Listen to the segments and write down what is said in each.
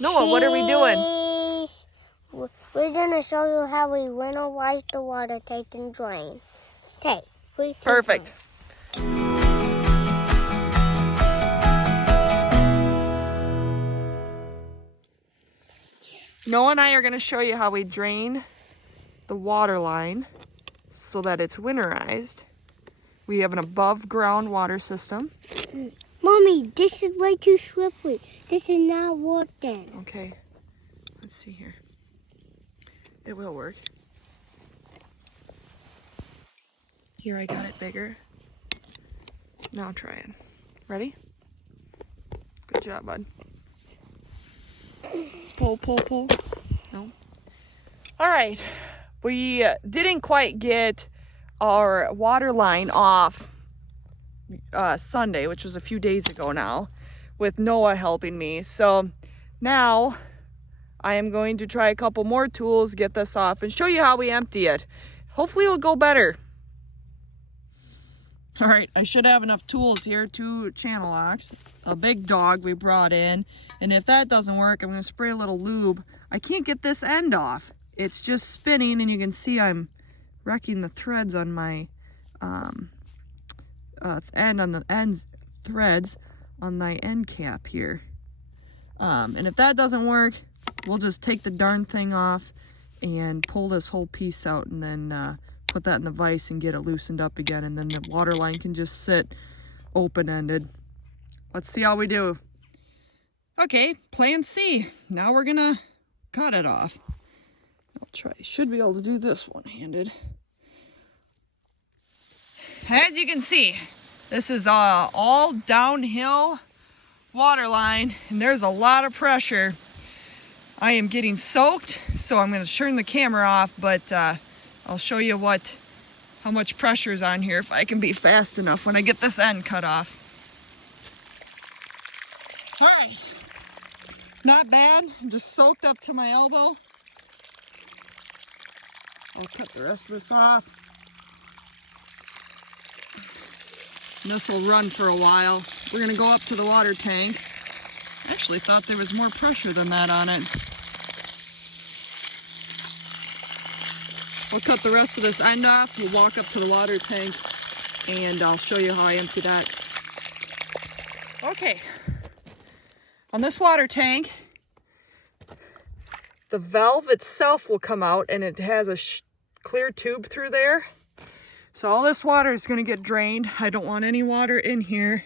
Noah, what are we doing? We're going to show you how we winterize the water tank and drain. Okay. Perfect. Noah and I are going to show you how we drain the water line so that it's winterized. We have an above ground water system. Mommy, this is way too slippery. This is not working. Okay, let's see here. It will work. Here, I got it bigger. Now try it. Ready? Good job, bud. Pull, pull, pull. No. All right. We didn't quite get our water line off Sunday, which was a few days ago now, with Noah helping me. So now I am going to try a couple more tools, get this off, and show you how we empty it. Hopefully it'll go better. All right, I should have enough tools here. 2 channel locks, a big dog we brought in, and if that doesn't work, I'm gonna spray a little lube. I can't get this end off. It's just spinning, and you can see I'm wrecking the threads on my threads on my end cap here. And if that doesn't work, we'll just take the darn thing off and pull this whole piece out, and then put that in the vise and get it loosened up again, and then the water line can just sit open-ended. Let's see how we do. Okay, plan C. Now we're gonna cut it off. I'll try. Should be able to do this one-handed. As you can see, this is all downhill water line, and there's a lot of pressure. I am getting soaked, so I'm going to turn the camera off, but I'll show you how much pressure is on here if I can be fast enough when I get this end cut off. All right, not bad. I'm just soaked up to my elbow. I'll cut the rest of this off. And this will run for a while. We're gonna go up to the water tank. I actually thought there was more pressure than that on it. We'll cut the rest of this end off. We'll walk up to the water tank and I'll show you how I empty that. Okay, on this water tank, the valve itself will come out, and it has a clear tube through there. So all this water is going to get drained. I don't want any water in here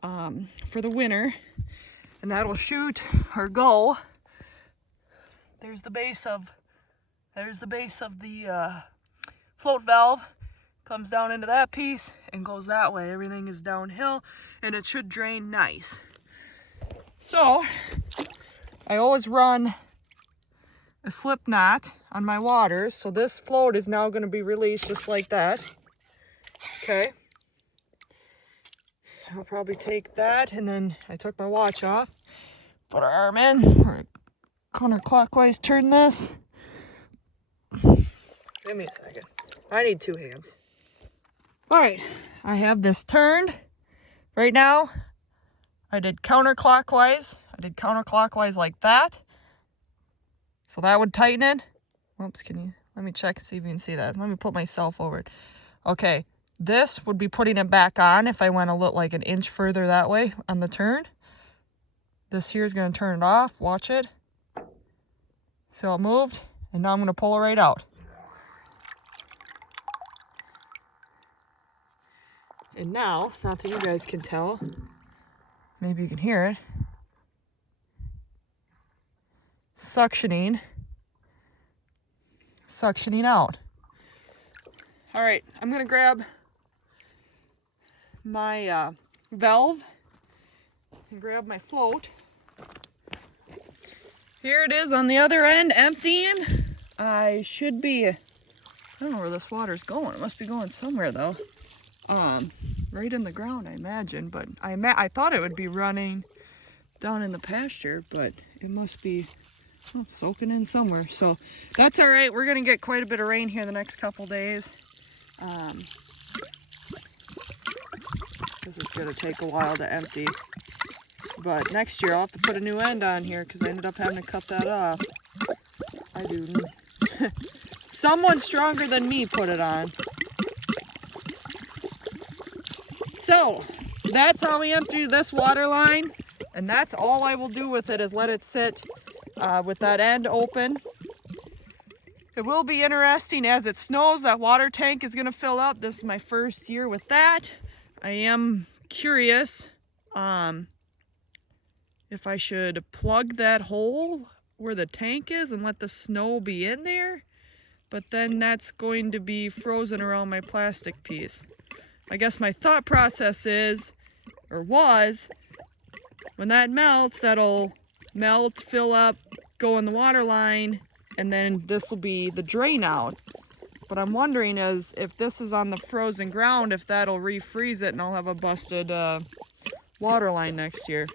for the winter. And that'll shoot or go. There's the base of the float valve. Comes down into that piece and goes that way. Everything is downhill, and it should drain nice. So I always run a slip knot on my waters, so this float is now going to be released just like that. Okay, I'll probably take that, and then I took my watch off, put our arm in, or counterclockwise turn this. Give me a second, I need 2 hands. All right, I have this turned right now. I did counterclockwise like that. So that would tighten it. Oops, let me check and see if you can see that. Let me put myself over it. Okay, this would be putting it back on if I went a little like an inch further that way on the turn. This here is going to turn it off. Watch it. So it moved, and now I'm going to pull it right out. And now, not that you guys can tell, maybe you can hear it, suctioning out. All right, I'm gonna grab my valve and grab my float. Here it is on the other end, emptying. I don't know where this water's going. It must be going somewhere though. Right in the ground, I imagine, but I thought it would be running down in the pasture, but it must be soaking in somewhere. So that's all right. We're gonna get quite a bit of rain here the next couple days. This is gonna take a while to empty. But next year I'll have to put a new end on here because I ended up having to cut that off. I do. Someone stronger than me put it on. So that's how we empty this water line. And that's all I will do with it is let it sit with that end open. It will be interesting as it snows. That water tank is going to fill up. This is my first year with that. I am curious if I should plug that hole where the tank is and let the snow be in there. But then that's going to be frozen around my plastic piece. I guess my thought process is, or was, when that melts, that'll melt, fill up, go in the water line, and then this will be the drain out. What I'm wondering is if this is on the frozen ground, if that'll refreeze it and I'll have a busted water line next year.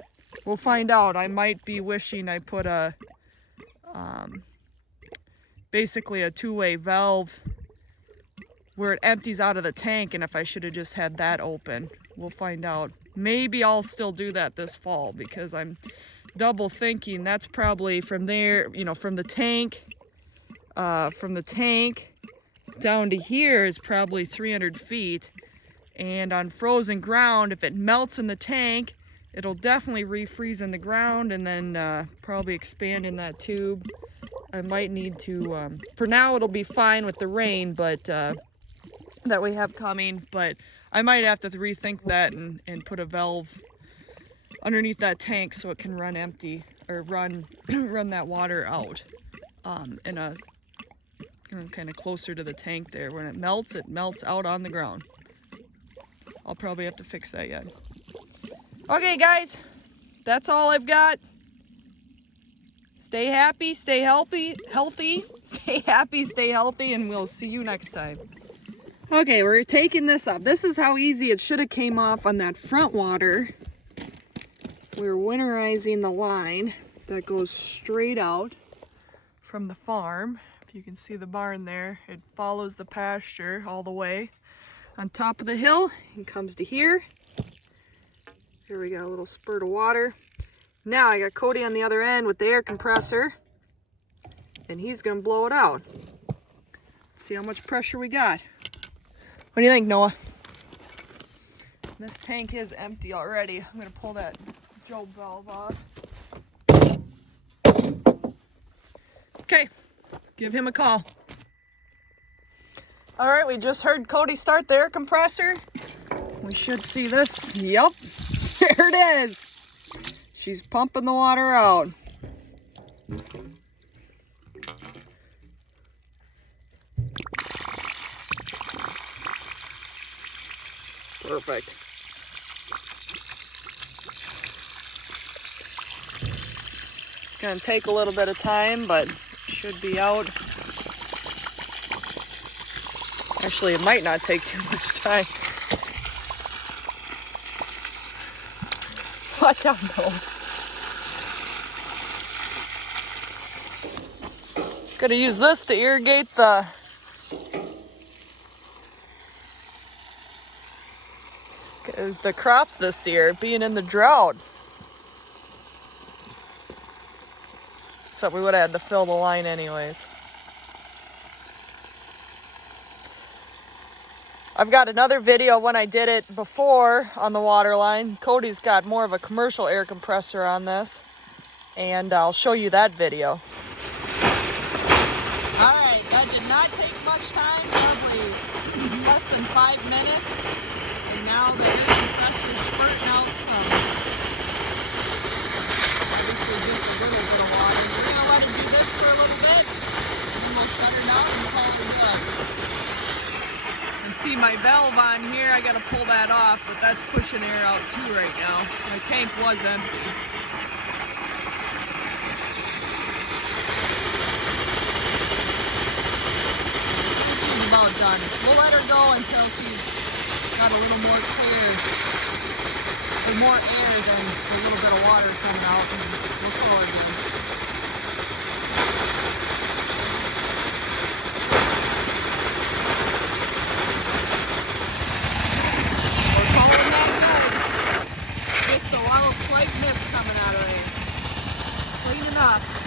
We'll find out. I might be wishing I put a basically a two-way valve where it empties out of the tank, and if I should have just had that open. We'll find out. Maybe I'll still do that this fall because I'm double thinking that's probably from there, you know, from the tank down to here is probably 300 feet. And on frozen ground, if it melts in the tank, it'll definitely refreeze in the ground and then probably expand in that tube. I might need to, for now it'll be fine with the rain, but that we have coming, but I might have to rethink that and put a valve underneath that tank so it can run empty or run that water out in a kind of closer to the tank there. When it melts out on the ground. I'll probably have to fix that yet. Okay guys, that's all I've got. Stay happy, stay healthy, stay happy, stay healthy, and we'll see you next time. Okay, we're taking this up. This is how easy it should have came off on that front water. We're winterizing the line that goes straight out from the farm. If you can see the barn there, it follows the pasture all the way on top of the hill and comes to here. Here we got a little spurt of water. Now I got Cody on the other end with the air compressor, and he's gonna blow it out. Let's see how much pressure we got. What do you think, Noah? This tank is empty already. I'm gonna pull that job valve off. Okay, give him a call. All right, we just heard Cody start the air compressor. We should see this. Yep, there it is. She's pumping the water out. Perfect. It's gonna take a little bit of time, but should be out. Actually, it might not take too much time. I don't know. Gonna use this to irrigate the crops this year, being in the drought. So we would have had to fill the line anyways. I've got another video when I did it before on the water line. Cody's got more of a commercial air compressor on this, and I'll show you that video. Alright, that did not take much time, probably less than 5 minutes. And now the air compressor is spurting out some, obviously just a little bit of water. We're going to let it do this for a little bit, and then we'll shut it down and call it good. See my valve on here, I gotta pull that off, but that's pushing air out too right now. My tank was empty. She's about done. We'll let her go until she's got a little more clear, or more air than a little bit of water coming out, and we'll call her good. Just a lot of slight mist coming. enough.